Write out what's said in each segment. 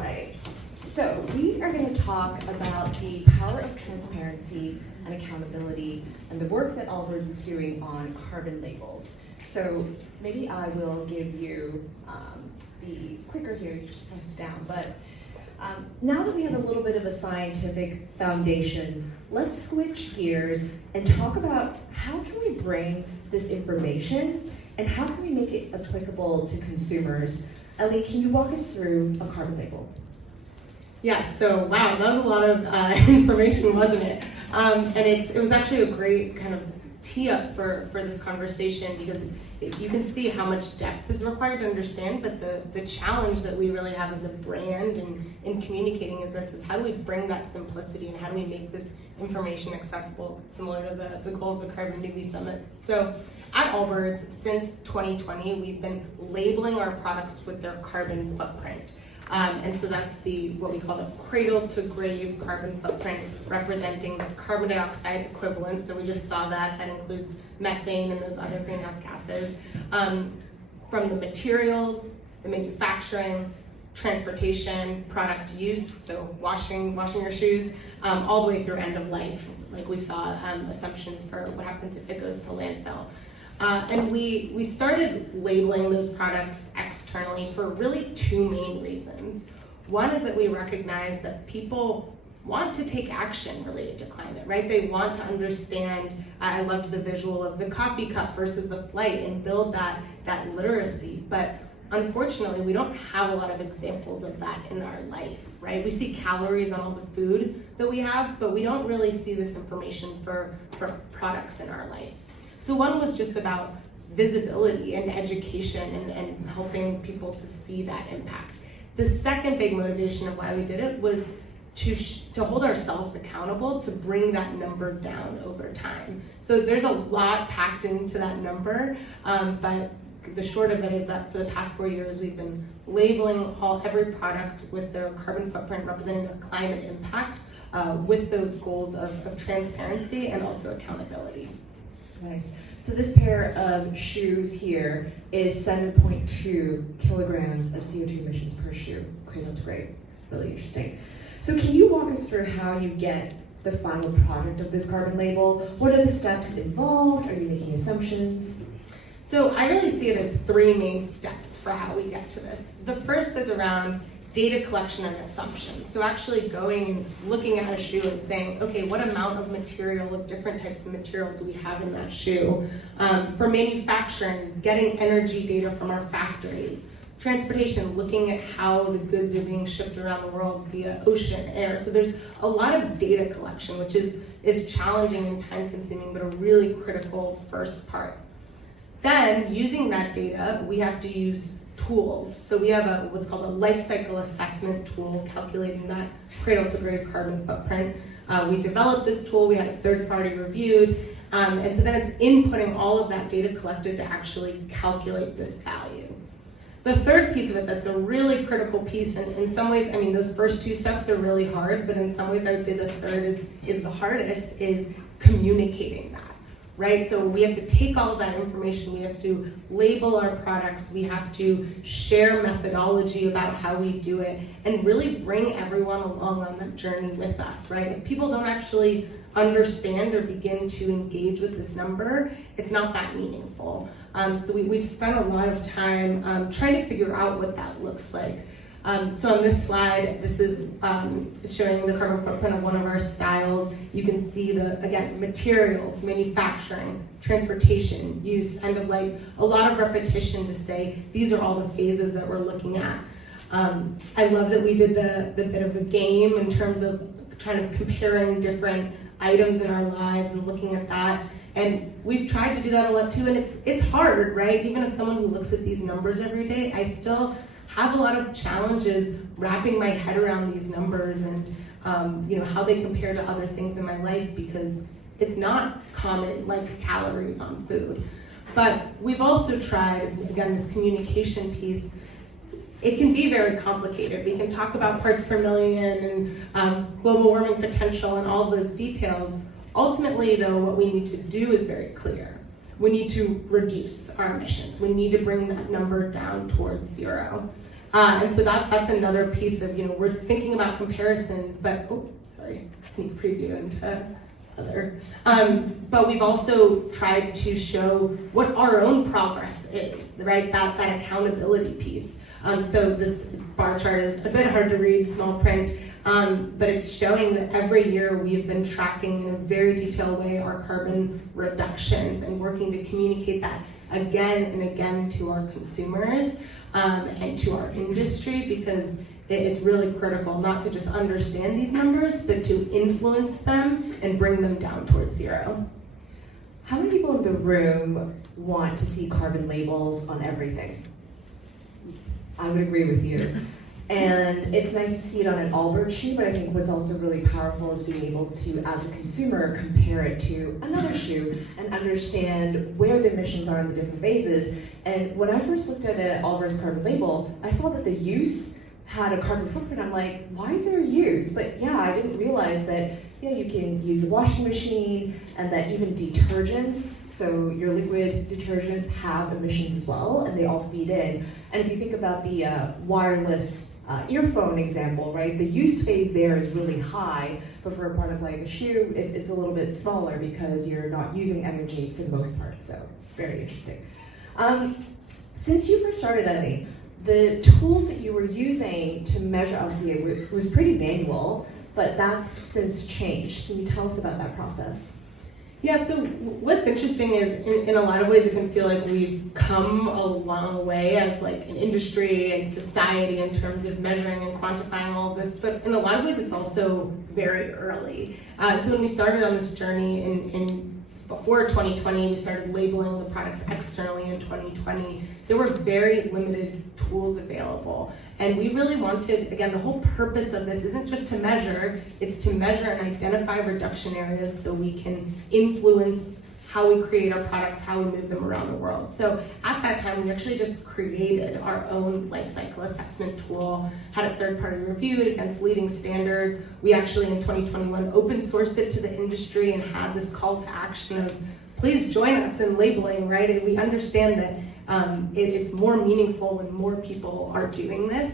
right, so we are going to talk about the power of transparency and accountability and the work that Allbirds is doing on carbon labels. So maybe I will give you the clicker here, you just press down, but now that we have a little bit of a scientific foundation, let's switch gears and talk about how can we bring this information and how can we make it applicable to consumers. Aileen, can you walk us through a carbon label? Yes, so wow, that was a lot of information, wasn't it? And it was actually a great kind of tee up for this conversation, because you can see how much depth is required to understand, but the challenge that we really have as a brand and in communicating is how do we bring that simplicity and how do we make this information accessible, similar to the goal of the Carbon Newbie Summit. So at Allbirds, since 2020, we've been labeling our products with their carbon footprint. And so that's what we call the cradle to grave carbon footprint, representing the carbon dioxide equivalent. So we just saw that includes methane and those other greenhouse gases, from the materials, the manufacturing, transportation, product use, so washing your shoes, all the way through end of life. Like we saw assumptions for what happens if it goes to landfill. And we started labeling those products externally for really two main reasons. One is that we recognize that people want to take action related to climate, right? They want to understand, I loved the visual of the coffee cup versus the flight, and build that literacy. But unfortunately, we don't have a lot of examples of that in our life, right? We see calories on all the food that we have, but we don't really see this information for products in our life. So one was just about visibility and education and helping people to see that impact. The second big motivation of why we did it was to hold ourselves accountable to bring that number down over time. So there's a lot packed into that number, but the short of it is that for the past 4 years, we've been labeling every product with their carbon footprint representing their climate impact, with those goals of transparency and also accountability. Nice. So this pair of shoes here is 7.2 kilograms of CO2 emissions per shoe, cradle to grave. Really interesting. So can you walk us through how you get the final product of this carbon label? What are the steps involved? Are you making assumptions? So I really see it as three main steps for how we get to this. The first is around data collection and assumption. So actually going and looking at a shoe and saying, okay, what amount of material, of different types of material do we have in that shoe? For manufacturing, getting energy data from our factories. Transportation, looking at how the goods are being shipped around the world via ocean, air. So there's a lot of data collection, which is challenging and time consuming, but a really critical first part. Then using that data, we have to use tools. So we have what's called a life cycle assessment tool, calculating that cradle to grave carbon footprint. We developed this tool, we had a third party reviewed, and so then it's inputting all of that data collected to actually calculate this value. The third piece of it that's a really critical piece, and in some ways, I mean, those first two steps are really hard, but in some ways I would say the third is the hardest, is communicating that. Right? So we have to take all of that information, we have to label our products, we have to share methodology about how we do it, and really bring everyone along on that journey with us, right? If people don't actually understand or begin to engage with this number, it's not that meaningful. So we've spent a lot of time trying to figure out what that looks like. So on this slide, this is showing the carbon footprint of one of our styles. You can see again, materials, manufacturing, transportation, use, end of life, a lot of repetition to say, these are all the phases that we're looking at. I love that we did the bit of a game in terms of kind of comparing different items in our lives and looking at that. And we've tried to do that a lot too, and it's hard, right? Even as someone who looks at these numbers every day, I still have a lot of challenges wrapping my head around these numbers and how they compare to other things in my life, because it's not common like calories on food. But we've also tried, again, this communication piece. It can be very complicated. We can talk about parts per million and global warming potential and all those details. Ultimately, though, what we need to do is very clear. We need to reduce our emissions. We need to bring that number down towards zero. And so that's another piece of, we're thinking about comparisons, but, sneak preview into other. But we've also tried to show what our own progress is, right? That accountability piece. So this bar chart is a bit hard to read, small print, but it's showing that every year we've been tracking in a very detailed way our carbon reductions and working to communicate that again and again to our consumers and to our industry, because it's really critical not to just understand these numbers, but to influence them and bring them down towards zero. How many people in the room want to see carbon labels on everything? I would agree with you. And it's nice to see it on an Allbirds shoe, but I think what's also really powerful is being able to, as a consumer, compare it to another shoe and understand where the emissions are in the different phases. And when I first looked at an Allbirds carbon label, I saw that the use had a carbon footprint. I'm like, why is there a use? But yeah, I didn't realize that you can use the washing machine, and that even detergents, so your liquid detergents have emissions as well, and they all feed in. And if you think about the wireless earphone example, right, the use phase there is really high, but for a product like a shoe, it's a little bit smaller because you're not using energy for the most part, so very interesting. Since you first started, Aileen, the tools that you were using to measure LCA was pretty manual, but that's since changed. Can you tell us about that process? Yeah, so what's interesting is in a lot of ways it can feel like we've come a long way as like an industry and society in terms of measuring and quantifying all of this, but in a lot of ways it's also very early. So when we started on this journey in before 2020, we started labeling the products externally in 2020. There were very limited tools available. And we really wanted, again, the whole purpose of this isn't just to measure, it's to measure and identify reduction areas so we can influence how we create our products, how we move them around the world. So at that time, we actually just created our own life cycle assessment tool, had a third-party reviewed against leading standards. We actually, in 2021, open sourced it to the industry and had this call to action of, please join us in labeling, right? And we understand that it's more meaningful when more people are doing this.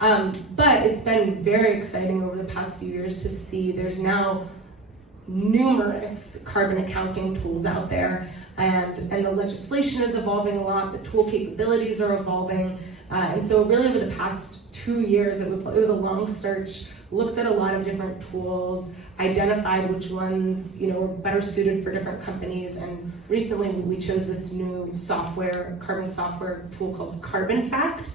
But it's been very exciting over the past few years to see there's now numerous carbon accounting tools out there, and the legislation is evolving a lot, the tool capabilities are evolving, and so really over the past 2 years it was a long search, looked at a lot of different tools, identified which ones were better suited for different companies, and recently we chose this new carbon software tool called Carbon Fact.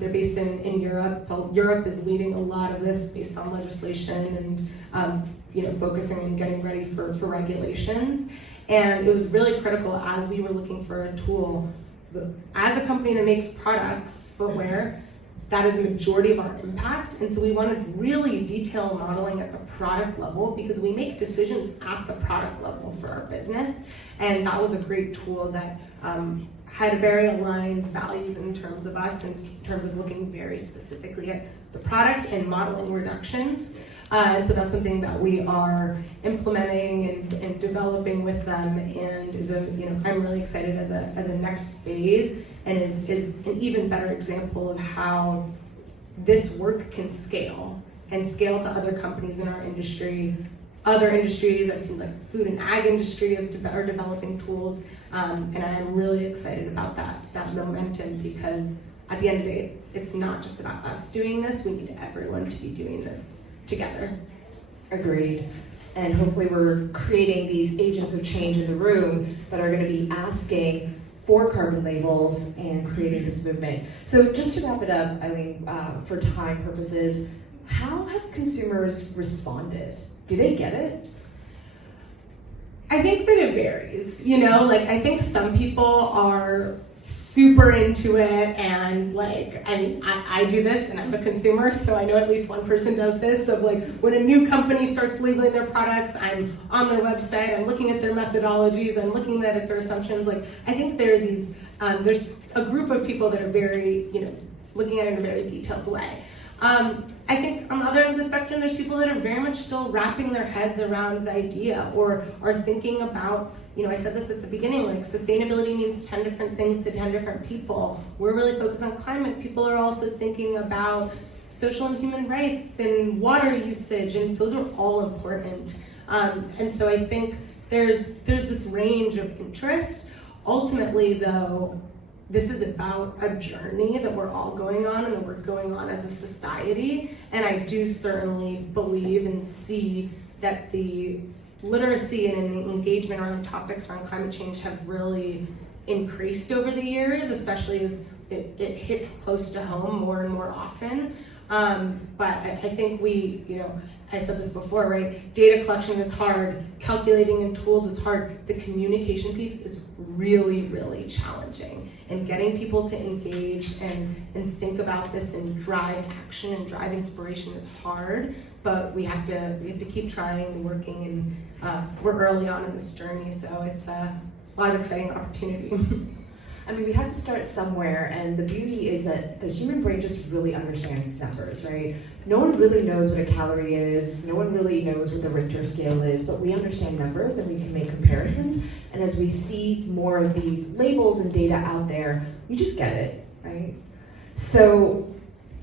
They're based in Europe. Europe is leading a lot of this based on legislation and focusing and getting ready for regulations. And it was really critical as we were looking for a tool. As a company that makes products, footwear, that is the majority of our impact. And so we wanted really detailed modeling at the product level because we make decisions at the product level for our business. And that was a great tool that had very aligned values in terms of us, in terms of looking very specifically at the product and modeling reductions. And so that's something that we are implementing and developing with them, and is I'm really excited as a next phase, and is an even better example of how this work can scale to other companies in our industry. Other industries, I've seen like food and ag industry are developing tools, and I am really excited about that momentum, because at the end of the day, it's not just about us doing this, we need everyone to be doing this together. Agreed. And hopefully we're creating these agents of change in the room that are going to be asking for carbon labels and creating this movement. So just to wrap it up, Aileen, for time purposes, how have consumers responded? Do they get it? I think that it varies, I think some people are super into it, and I do this and I'm a consumer, so I know at least one person does this, of when a new company starts labeling their products, I'm on their website, I'm looking at their methodologies, I'm looking at their assumptions. I think there are these, there's a group of people that are very, looking at it in a very detailed way. I think on the other end of the spectrum, there's people that are very much still wrapping their heads around the idea or are thinking about, I said this at the beginning, like sustainability means 10 different things to 10 different people. We're really focused on climate. People are also thinking about social and human rights and water usage, and those are all important. And so I think there's this range of interest. Ultimately, though, this is about a journey that we're all going on and that we're going on as a society. And I do certainly believe and see that the literacy and the engagement around topics around climate change have really increased over the years, especially as it hits close to home more and more often. But I think I said this before, right? Data collection is hard, calculating in tools is hard. The communication piece is really, really challenging. And getting people to engage and think about this and drive action and drive inspiration is hard, but we have to keep trying and working, and we're early on in this journey, so it's a lot of exciting opportunity. I mean, we have to start somewhere, and the beauty is that the human brain just really understands numbers, right? No one really knows what a calorie is, no one really knows what the Richter scale is, but we understand numbers and we can make comparisons, and as we see more of these labels and data out there, we just get it, right? So,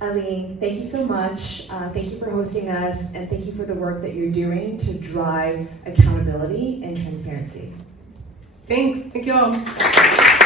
Aileen, thank you so much. Thank you for hosting us, and thank you for the work that you're doing to drive accountability and transparency. Thanks, thank you all.